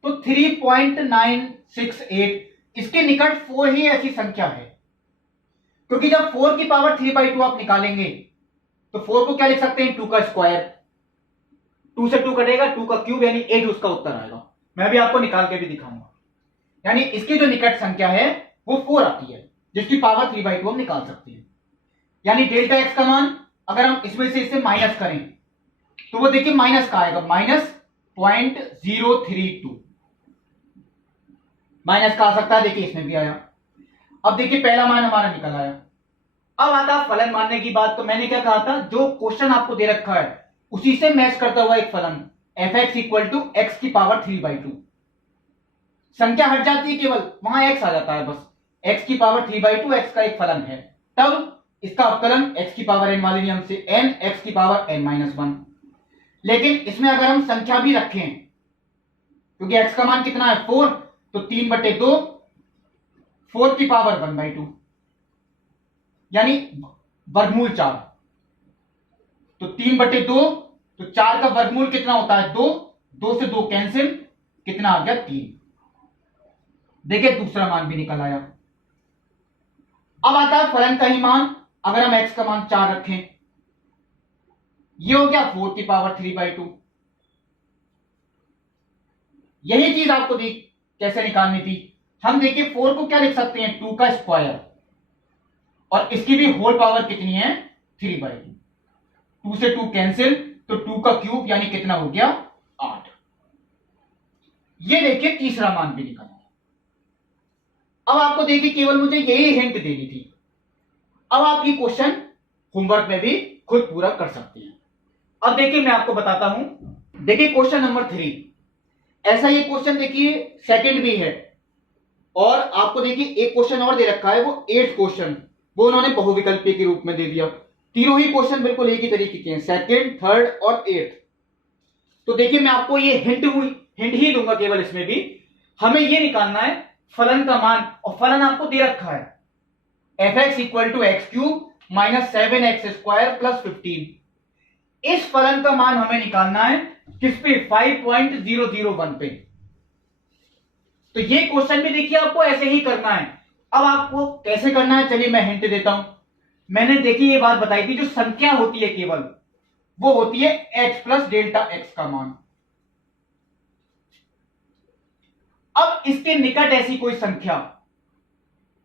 तो 3.968 इसके निकट 4 ही ऐसी संख्या है, क्योंकि जब 4 की पावर 3/2 आप निकालेंगे तो 4 को क्या लिख सकते हैं 2 का स्क्वायर, 2 से 2 कटेगा, 2 का क्यूब यानी 8 उसका उत्तर आएगा। मैं भी आपको निकाल के भी दिखाऊंगा। यानी इसकी जो निकट संख्या है वो 4 आती है, जिसकी पावर 3/2 हम निकाल सकते हैं। यानी डेल्टा x का मान अगर हम इसमें से इसे माइनस करें तो वो देखिए माइनस का आएगा, -0.032 माइनस का आ सकता है। देखिए इसमें भी आया। अब देखिए पहला मान हमारा निकल आया। अब आता फलन मानने की बात, तो मैंने क्या कहा था, जो क्वेश्चन आपको दे रखा है उसी से मैच करता हुआ एक फलन f(x = x की पावर 3/2), संख्या हट जाती है, केवल वहां x आ जाता है, बस x की पावर 3/2 x का एक फलन है, तब इसका अवकलन x की पावर n वाले नियम से n x की पावर n-1। लेकिन इसमें अगर हम संख्या भी रखें, क्योंकि x का मान कितना है 4, तो 3/2 4 की पावर 1/2 यानी वर्गमूल 4, तो 3/2, तो 4 का वर्गमूल कितना होता है 2, 2 से 2 कैंसिल, कितना आ गया 3। देखिए दूसरा मान भी निकल आया। अब आता है फलन का ही मान, अगर हम x का मान 4 रखें, ये हो गया 4 की पावर 3/2। यही चीज आपको कैसे निकालनी थी, हम देखिए 4 को क्या लिख सकते हैं 2 का स्क्वायर, और इसकी भी होल पावर कितनी है 3/2, 2 से 2 कैंसिल, तो 2 का क्यूब यानी कितना हो गया 8। ये देखिए तीसरा मान भी निकला। अब आपको देखिए केवल मुझे यही हिंट देनी थी। अब आप ये क्वेश्चन होमवर्क में भी खुद पूरा कर सकते हैं। अब देखिए मैं आपको बताता हूं, देखिए क्वेश्चन नंबर 3, ऐसा ये क्वेश्चन देखिए सेकंड भी है, और आपको देखिए एक क्वेश्चन और दे रखा है, वो 8th क्वेश्चन, वो उन्होंने बहुविकल्पीय के रूप में दे दिया। तीनों ही क्वेश्चन बिल्कुल एक ही तरीके के हैं, सेकंड, थर्ड और 8th। तो देखिए मैं आपको ये हिंट ही दूंगा केवल, इसमें भी हमें ये निकालना है फलन का मान, और फलन आपको दे रखा है f(x = x³ - 7x² + 15। इस फलन का मान हमें निकालना है किस पे 5.001 पे। तो ये क्वेश्चन भी देखिए आपको ऐसे ही करना है। अब आपको कैसे करना है, चलिए मैं हिंट देता हूं। मैंने देखिए ये बात बताई थी, जो संख्या होती है केवल वो होती है x प्लस डेल्टा एक्स का मान। अब इसके निकट ऐसी कोई संख्या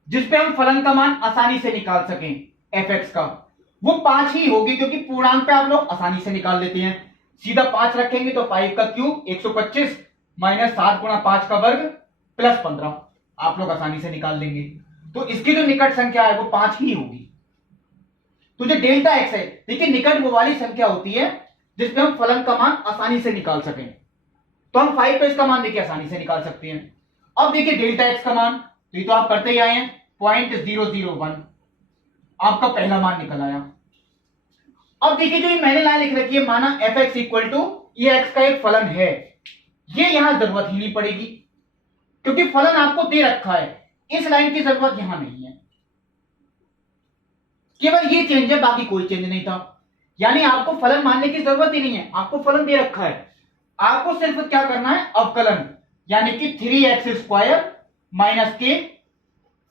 जिसपे हम फलन का मान आसानी से निकाल सकें f का, वो 5 ही होगी, क्योंकि पूर्णांक पे आप लोग आसानी से निकाल लेते हैं। सीधा 5 रखेंगे तो 5 का क्यूब 125 माइनस 7 गुणा 5 का वर्ग प्लस 15, आप लोग आसानी से निकाल लेंगे। तो इसकी जो निकट संख्या है वो 5 ही होगी। तो जो डेल्टा एक्स है, देखिए निकट वो वाली संख्या होती है जिसपे हम फलन का मान आसानी से निकाल सकें। तो हम 5 पे इसका मान देखिए आसानी से निकाल सकते हैं। अब देखिए डेल्टा एक्स का मान, तो ये तो आप करते ही आए हैं, 0.001 आपका पहला मान निकल आया। अब देखिए जो ये मैंने लाइन लिख रखी है, माना एफ एक्स इक्वल टू ये एक्स का एक फलन है, ये यहां जरूरत ही नहीं पड़ेगी क्योंकि फलन आपको दे रखा है। इस लाइन की जरूरत यहां नहीं है, केवल ये चेंज है, बाकी कोई चेंज नहीं था। यानी आपको फलन मानने की जरूरत ही नहीं है, आपको फलन दे रखा है। आपको सिर्फ क्या करना है, अवकलन, यानी कि 3x² माइनस के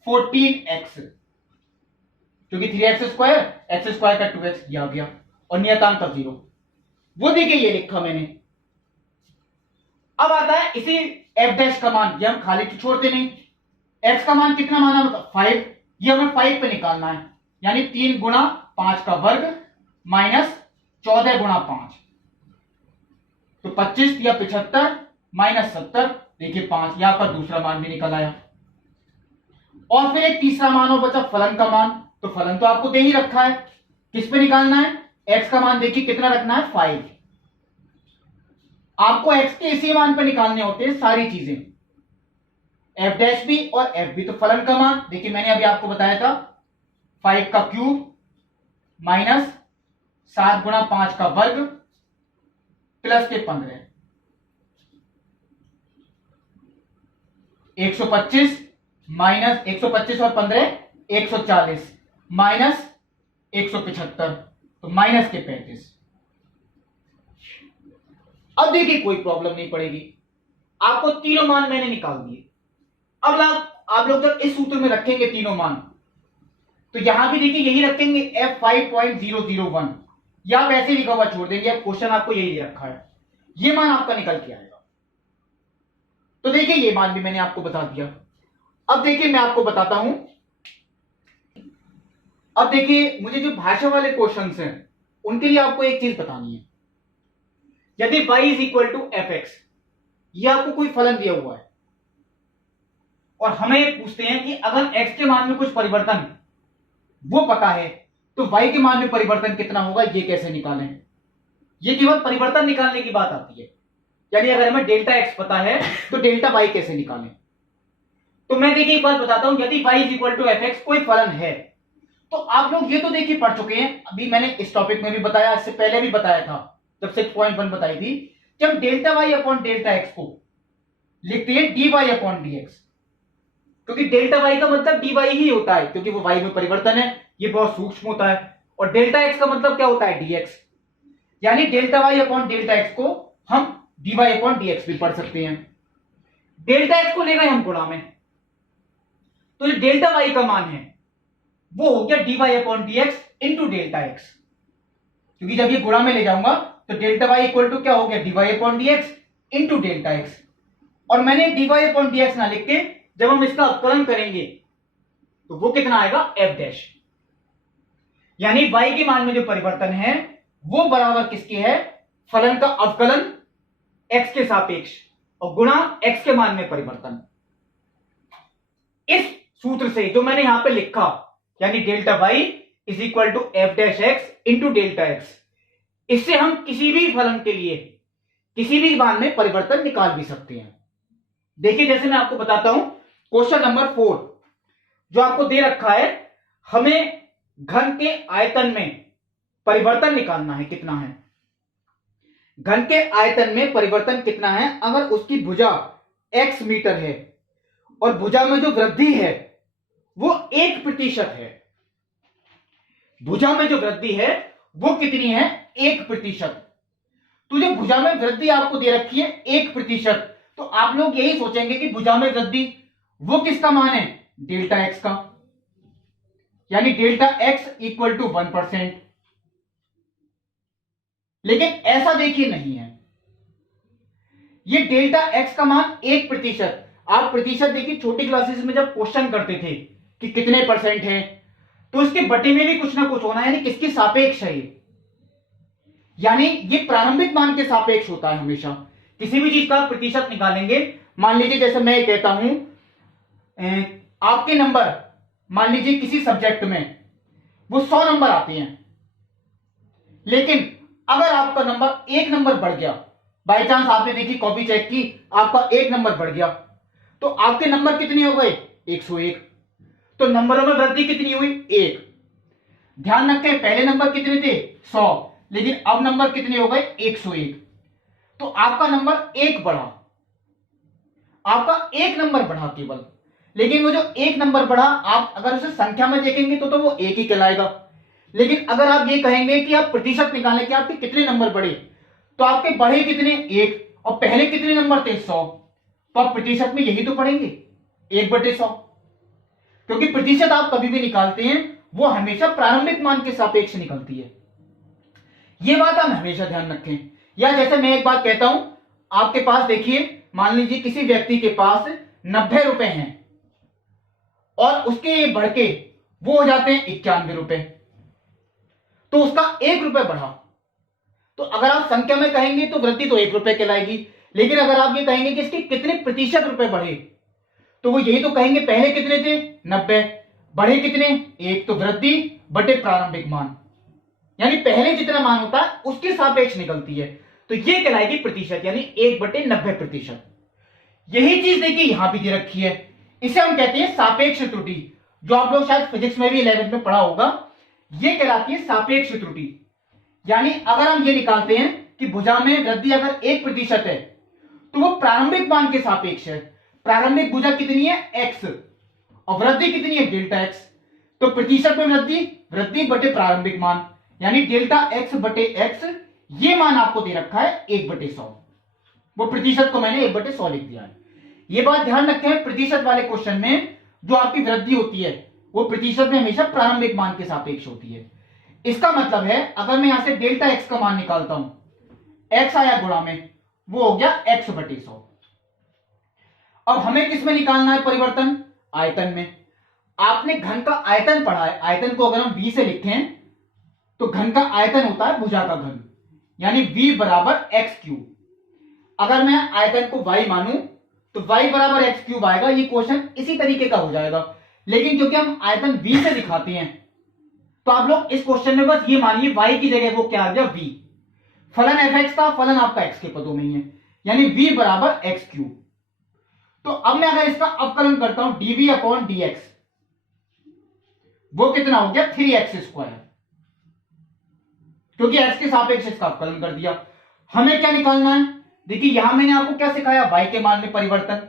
14x, क्योंकि 3x² x² का 2x दिया गया और नियतांक 0, वो देखिए ये लिखा मैंने। अब आता है इसी f' का मान, ये हम खाली तो छोड़ते नहीं। x का मान कितना माना, मतलब 5, ये हमें 5 पे निकालना है, यानी 3 गुणा 5 का वर्ग माइनस 14 गुणा 5, तो 25 या 75 माइनस 70, देखिए 5, यहां पर दूसरा मान भी निकल आया। और फिर एक तीसरा मान हो बचा फलन का मान, तो फलन तो आपको दे ही रखा है, किस पे निकालना है, x का मान देखिए कितना रखना है, 5। आपको x के इसी मान पे निकालने होते हैं सारी चीजें, f' भी और f भी। तो फलन का मान देखिए मैंने अभी आपको बताया था, 5 का क्यूब माइनस 7 गुणा 5 का वर्ग प्लस के 15, 125 माइनस 125 और 15 140 माइनस 175, तो माइनस के 35। अब देखिए कोई प्रॉब्लम नहीं पड़ेगी, आपको तीनों मान मैंने निकाल दिए। अब आप लोग जब इस सूत्र में रखेंगे तीनों मान, तो यहां भी देखिए यही रखेंगे f5.001, या आप ऐसे लिखा हुआ छोड़ देंगे, अब क्वेश्चन आपको यही दे रखा है, ये मान आपका निकल के आएगा। तो देखिए ये मान भी मैंने आपको बता दिया। अब देखिए मैं आपको बताता हूं, अब देखिए मुझे जो भाषा वाले क्वेश्चंस हैं उनके लिए आपको एक चीज बतानी है। यदि y is equal to F X, ये आपको कोई फलन दिया हुआ है और हमें पूछते हैं कि अगर x के मान में कुछ परिवर्तन वो पता है तो y के मान में परिवर्तन कितना होगा, ये कैसे निकालें। ये केवल परिवर्तन निकालने की बात आती है, यानी अगर हमें डेल्टा x पता है तो डेल्टा y कैसे निकालें। तो मैं देखिए एक बात बताता हूं, यदि y is equal to F X कोई फलन है, तो आप लोग ये तो देखिए पढ़ चुके हैं, अभी मैंने इस टॉपिक में भी बताया, इससे पहले भी बताया था जब 6.1 बताई थी, कि हम delta y upon delta x को लिखते हैं dy अपॉन dx, क्योंकि डेल्टा y का मतलब dy ही होता है, क्योंकि वो y में परिवर्तन है, ये बहुत सूक्ष्म होता है। और डेल्टा x का मतलब क्या होता है, dx, यानी delta y upon delta x को हम dy अपॉन dx भी पढ़ सकते हैं। डेल्टा x को ले गए हम गुणा में, तो जो डेल्टा y का मान है वो हो गया dy upon dx into delta x, क्योंकि जब ये गुणा में ले जाऊंगा तो डेल्टा y इक्वल टू क्या हो गया, dy upon dx into delta x। और मैंने dy अपॉन dx ना लिख के जब हम इसका अवकलन करेंगे तो वो कितना आएगा, f', यानी y के मान में जो परिवर्तन है वो बराबर किसके है, फलन का अवकलन x के सापेक्ष और गुणा x के मान में परिवर्तन। इस सूत्र से जो मैंने यहां पे लिखा, यानी delta y is equal to f'(x) into delta x, इससे हम किसी भी फलन के लिए किसी भी मान में परिवर्तन निकाल भी सकते हैं। देखिए जैसे मैं आपको बताता हूं, क्वेश्चन नंबर 4 जो आपको दे रखा है, हमें घन के आयतन में परिवर्तन निकालना है, कितना है घन के आयतन में परिवर्तन कितना है, अगर उसकी भुजा x मीटर है और भुजा में जो वृद्धि है वो 1% है, भुजा में जो वृद्धि है वो कितनी है, 1%। तो जो भुजा में वृद्धि आपको दे रखी है 1%, तो आप लोग यही सोचेंगे कि भुजा में वृद्धि वो किसका मान है, डेल्टा एक्स का, यानी डेल्टा एक्स इक्वल टू 1%। लेकिन ऐसा देखिए नहीं है, ये डेल्टा एक्स का मान 1%। आप प्रतिशत देखिए छोटी क्लासेस में जब क्वेश्चन करते थे कि कितने परसेंट है, तो इसके बटे में भी कुछ ना कुछ होना है, यानी किसकी सापेक्ष है ये, यानी ये प्रारंभिक मान के सापेक्ष होता है हमेशा। किसी भी चीज का प्रतिशत निकालेंगे, मान लीजिए जैसे मैं कहता हूं आपके नंबर, मान लीजिए किसी सब्जेक्ट में वो 100 नंबर आते हैं, लेकिन अगर आपका नंबर 1 नंबर बढ़ गया, बाई चांस आपने देखी कॉपी चेक की, आपका 1 नंबर बढ़ गया, तो आपके नंबर कितने हो गए, 101। तो नंबरों में वृद्धि कितनी हुई, 1। ध्यान रखें पहले नंबर कितने थे, 100, लेकिन अब नंबर कितने हो गए, 101। तो आपका नंबर 1 बढ़ा, आपका 1 नंबर बढ़ा केवल, लेकिन वो जो 1 नंबर बढ़ा, आप अगर उसे संख्या में देखेंगे तो वो 1 ही कहलाएगा। लेकिन अगर आप ये कहेंगे कि आप प्रतिशत निकालें कि आपके कितने नंबर बढ़े, तो आपके बढ़े कितने, 1, और पहले कितने नंबर थे, 100, तो आप प्रतिशत में यही तो पढ़ेंगे 1/100, क्योंकि प्रतिशत आप कभी भी निकालते हैं वो हमेशा प्रारंभिक मान के सापेक्ष निकलती है। ये बात आप हमेशा ध्यान रखें। या जैसे मैं एक बात कहता हूं, आपके पास देखिए मान लीजिए किसी व्यक्ति के पास 90 रुपए हैं और उसके ये बढ़ के वो हो जाते हैं 91 रुपए, तो उसका 1 रुपए बढ़ा। तो अगर आप संख्या में कहेंगे तो वृद्धि तो 1 रुपए कहलाएगी, लेकिन अगर आप ये कहेंगे कि इसके कितने प्रतिशत रुपए बढ़े, तो वो यही तो कहेंगे पहले कितने थे, 90, बढ़े कितने, 1, तो वृद्धि बटे प्रारंभिक मान, यानी पहले जितना मान होता है उसके सापेक्ष निकलती है, तो ये कहलाएगी प्रतिशत, यानी 1/90%। यही चीज देखिए यहां भी दे रखी है, इसे हम कहते हैं सापेक्ष त्रुटि, जो आप लोग शायद फिजिक्स में भी 11th में पढ़ा होगा। ये कहलाती है सापेक्ष त्रुटि। यानी अगर हम ये निकालते हैं कि भुजा में वृद्धि अगर 1% है, तो वो प्रारंभिक मान के सापेक्ष है। प्रारंभिक भुजा कितनी है, x, और वृद्धि कितनी है, डेल्टा x, तो प्रतिशत में वृद्धि, वृद्धि बटे प्रारंभिक मान, यानी डेल्टा x बटे x, ये मान आपको दे रखा है 1/100। वो प्रतिशत को मैंने 1/100 लिख दिया है। ये बात ध्यान रखें, प्रतिशत वाले क्वेश्चन में जो आपकी वृद्धि होती है वो प्रतिशत में हमेशा प्रारंभिक मान के सापेक्ष होती है। इसका मतलब है अगर मैं यहां से डेल्टा x का मान निकालता हूं, x आया गुणा में, वो हो गया x/100। अब हमें किस में निकालना है परिवर्तन, आयतन में। आपने घन का आयतन पढ़ा है, आयतन को अगर हम v से लिखें तो घन का आयतन होता है भुजा का घन, यानी v बराबर x3। अगर मैं आयतन को y मानूं तो y बराबर x3 आएगा। ये क्वेश्चन इसी तरीके का हो जाएगा, लेकिन क्योंकि हम आयतन v से दिखाते हैं तो आप लोग इस क्वेश्चन में बस ये मानिए y की जगह वो क्या आ गया, v। फलन fx का फलन आपका x के पदों में ही है, यानी v बराबर x3। तो अब मैं अगर इसका अवकलन करता हूं dv/dx, वो कितना हो गया, 3x², क्योंकि x के सापेक्ष इसका अवकलन कर दिया। हमें क्या निकालना है, देखिए यहां मैंने आपको क्या सिखाया, y के मान में परिवर्तन।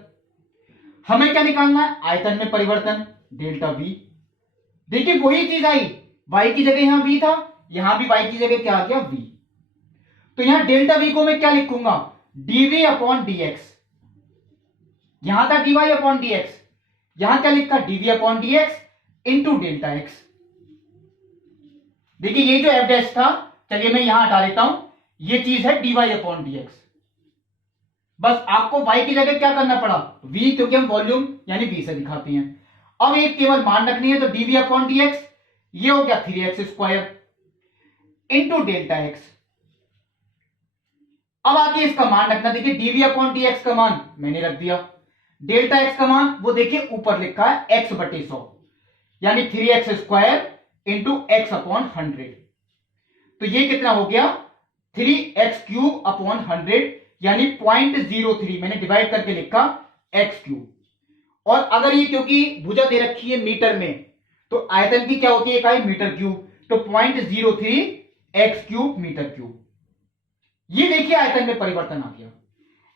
हमें क्या निकालना है, आयतन में परिवर्तन, डेल्टा v। देखिए वही चीज आई, y की जगह यहां v था, यहां भी y की जगह क्या आ गया, v। तो यहां डेल्टा v को मैं क्या लिखूंगा, dv/dx। यहां था dy/dx, यहां क्या लिखा, dv/dx इंटू डेल्टा x। देखिए ये जो f' था, चलिए मैं यहां हटा देता हूं, ये चीज है dy/dx। बस आपको y की जगह क्या करना पड़ा, v, क्योंकि हम वॉल्यूम यानी v से दिखाते हैं। अब एक केवल मान रखनी है, तो dv/dx ये हो गया 3x² इंटू डेल्टा x। अब आके इसका मान रखना, देखिए dv/dx का मान मैंने रख दिया, डेल्टा x का मान वो देखिए ऊपर लिखा है x/100, यानी 3x² इंटू x/100। तो ये कितना हो गया, 3x³/100, यानी 0.03 मैंने डिवाइड करके लिखा x3। और अगर ये क्योंकि भुजा दे रखी है मीटर में, तो आयतन की क्या होती है इकाई, मीटर क्यूब, तो 0.03 x³ मीटर क्यूब। ये देखिए आयतन में परिवर्तन आ गया।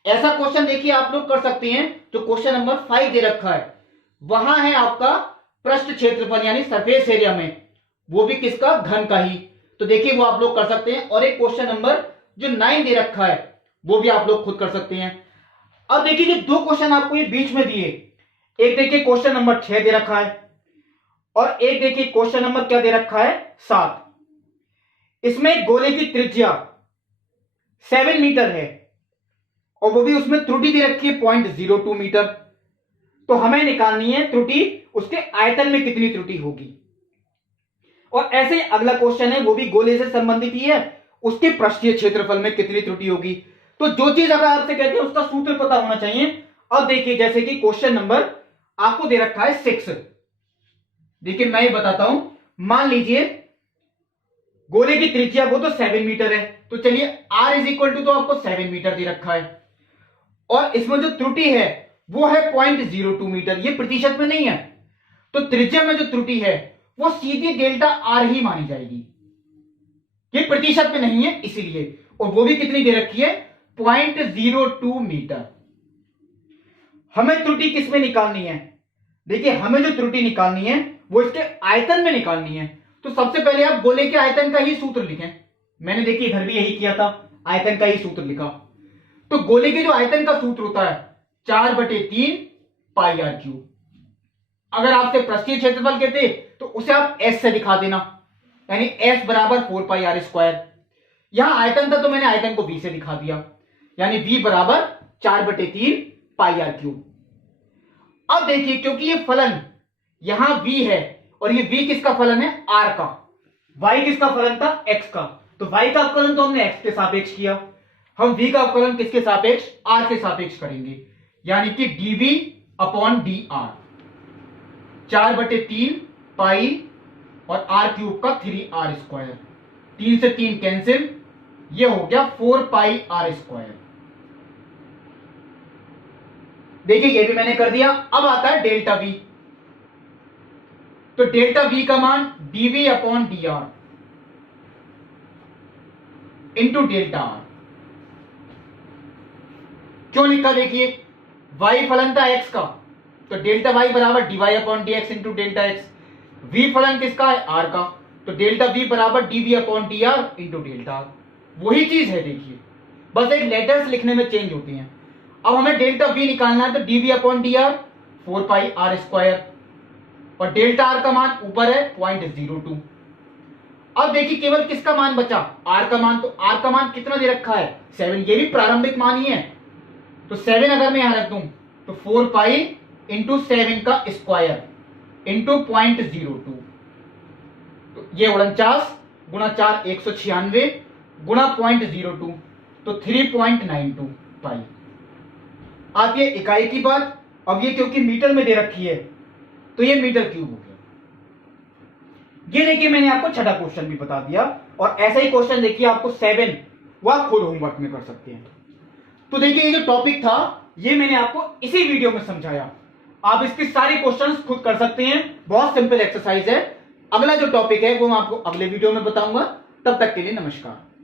ऐसा क्वेश्चन देखिए आप लोग कर सकते हैं, जो क्वेश्चन नंबर 5 दे रखा है, वहां है आपका पृष्ठ क्षेत्रफल यानी सरफेस एरिया में, वो भी किसका, घन का ही। तो देखिए वो आप लोग कर सकते हैं। और एक क्वेश्चन नंबर जो 9 दे रखा है, वो भी आप लोग खुद कर सकते हैं। अब देखिए कि दो क्वेश्चन आपको ये बीच में दिए, एक देखिए क्वेश्चन नंबर 6 दे रखा है और एक देखिए क्वेश्चन नंबर क्या दे रखा है 7। इसमें गोले की त्रिज्या 7 मीटर है और वो भी उसमें त्रुटि दे रखी है 0.02 मीटर। तो हमें निकालनी है त्रुटि, उसके आयतन में कितनी त्रुटि होगी। और ऐसे ही अगला क्वेश्चन है, वो भी गोले से संबंधित ही है, उसके पृष्ठीय क्षेत्रफल में कितनी त्रुटि होगी। तो जो चीज अगर आपसे कहते हैं उसका सूत्र पता होना चाहिए। अब देखिए जैसे कि क्वेश्चन नंबर आपको दे रखा है 6। देखिए मैं ही बताता हूं, मान लीजिए गोले की त्रिज्या वो तो 7 मीटर है, तो चलिए r इज इक्वल टू तो आपको 7 मीटर दे रखा है और इसमें जो त्रुटि है वो है 0.02 मीटर, ये प्रतिशत में नहीं है। तो त्रिज्या में जो त्रुटि है वो सीधी डेल्टा r ही मानी जाएगी, ये प्रतिशत में नहीं है इसीलिए। और वो भी कितनी दे रखी है 0.02 मीटर। हमें त्रुटि किस में निकालनी है, देखिए हमें जो त्रुटि निकालनी है वो इसके आयतन में निकालनी है। तो सबसे पहले आप गोले के आयतन का ही सूत्र लिखें। मैंने देखिए इधर भी यही किया था, आयतन का ही सूत्र लिखा। तो गोले के जो आयतन का सूत्र होता है 4/3 पाई आर क्यूब। अगर आपसे पृष्ठीय क्षेत्रफल कहते तो उसे आप एस से दिखा देना, यानी एस बराबर 4 पाई आर स्क्वायर। यहां आयतन था तो मैंने आयतन को v से दिखा दिया, यानी v बराबर 4/3 पाई आर क्यूब। अब देखिए क्योंकि ये फलन यहां v है और ये v किसका फलन है r का, y किसका फलन था x का, तो y का अवकलन तो हमने x के सापेक्ष किया, हम v का अवकलन किसके सापेक्ष r के सापेक्ष करेंगे, यानी कि dv अपॉन dr 4/3 पाई और r क्यूब का 3r स्क्वायर, 3 से 3 कैंसिल, ये हो गया 4 पाई r स्क्वायर। देखिए ये भी मैंने कर दिया। अब आता है डेल्टा v। तो डेल्टा v का मान dv upon dr into delta r। क्यों लिखा, देखिए y फलन था x का, तो डेल्टा y बराबर dy upon dx into delta x। v फलन किसका है r का, तो डेल्टा v बराबर dv upon dr into delta r। वही चीज है, देखिए बस एक लेटर्स लिखने में चेंज होती हैं। अब हमें डेल्टा v निकालना है, तो dv अपॉन dr 4 पाई r स्क्वायर और डेल्टा r का मान ऊपर है 0.02। अब देखिए केवल किसका मान बचा, r का मान। तो r का मान कितना दे रखा है 7, ये भी प्रारंभिक मान ही है। तो 7 अगर मैं यहां रख दूं तो 4 पाई इंटू 7 का स्क्वायर इंटू 0.02, तो ये 49 गुणा 4 196 गुणा 0.02, तो 3.92 पाई आती है इकाई की बात। अब ये क्योंकि मीटर में दे रखी है तो ये मीटर क्यूब हो गया। ये देखिए मैंने आपको छठा क्वेश्चन भी बता दिया और ऐसा ही क्वेश्चन देखिए आपको 7 वो आप खुद होमवर्क में कर सकते हैं। तो देखिए ये जो टॉपिक था ये मैंने आपको इसी वीडियो में समझाया, आप इसके सारे क्वेश्चंस खुद कर सकते हैं, बहुत सिंपल एक्सरसाइज है। अगला जो टॉपिक है वो मैं आपको अगले वीडियो में बताऊंगा। तब तक के लिए नमस्कार।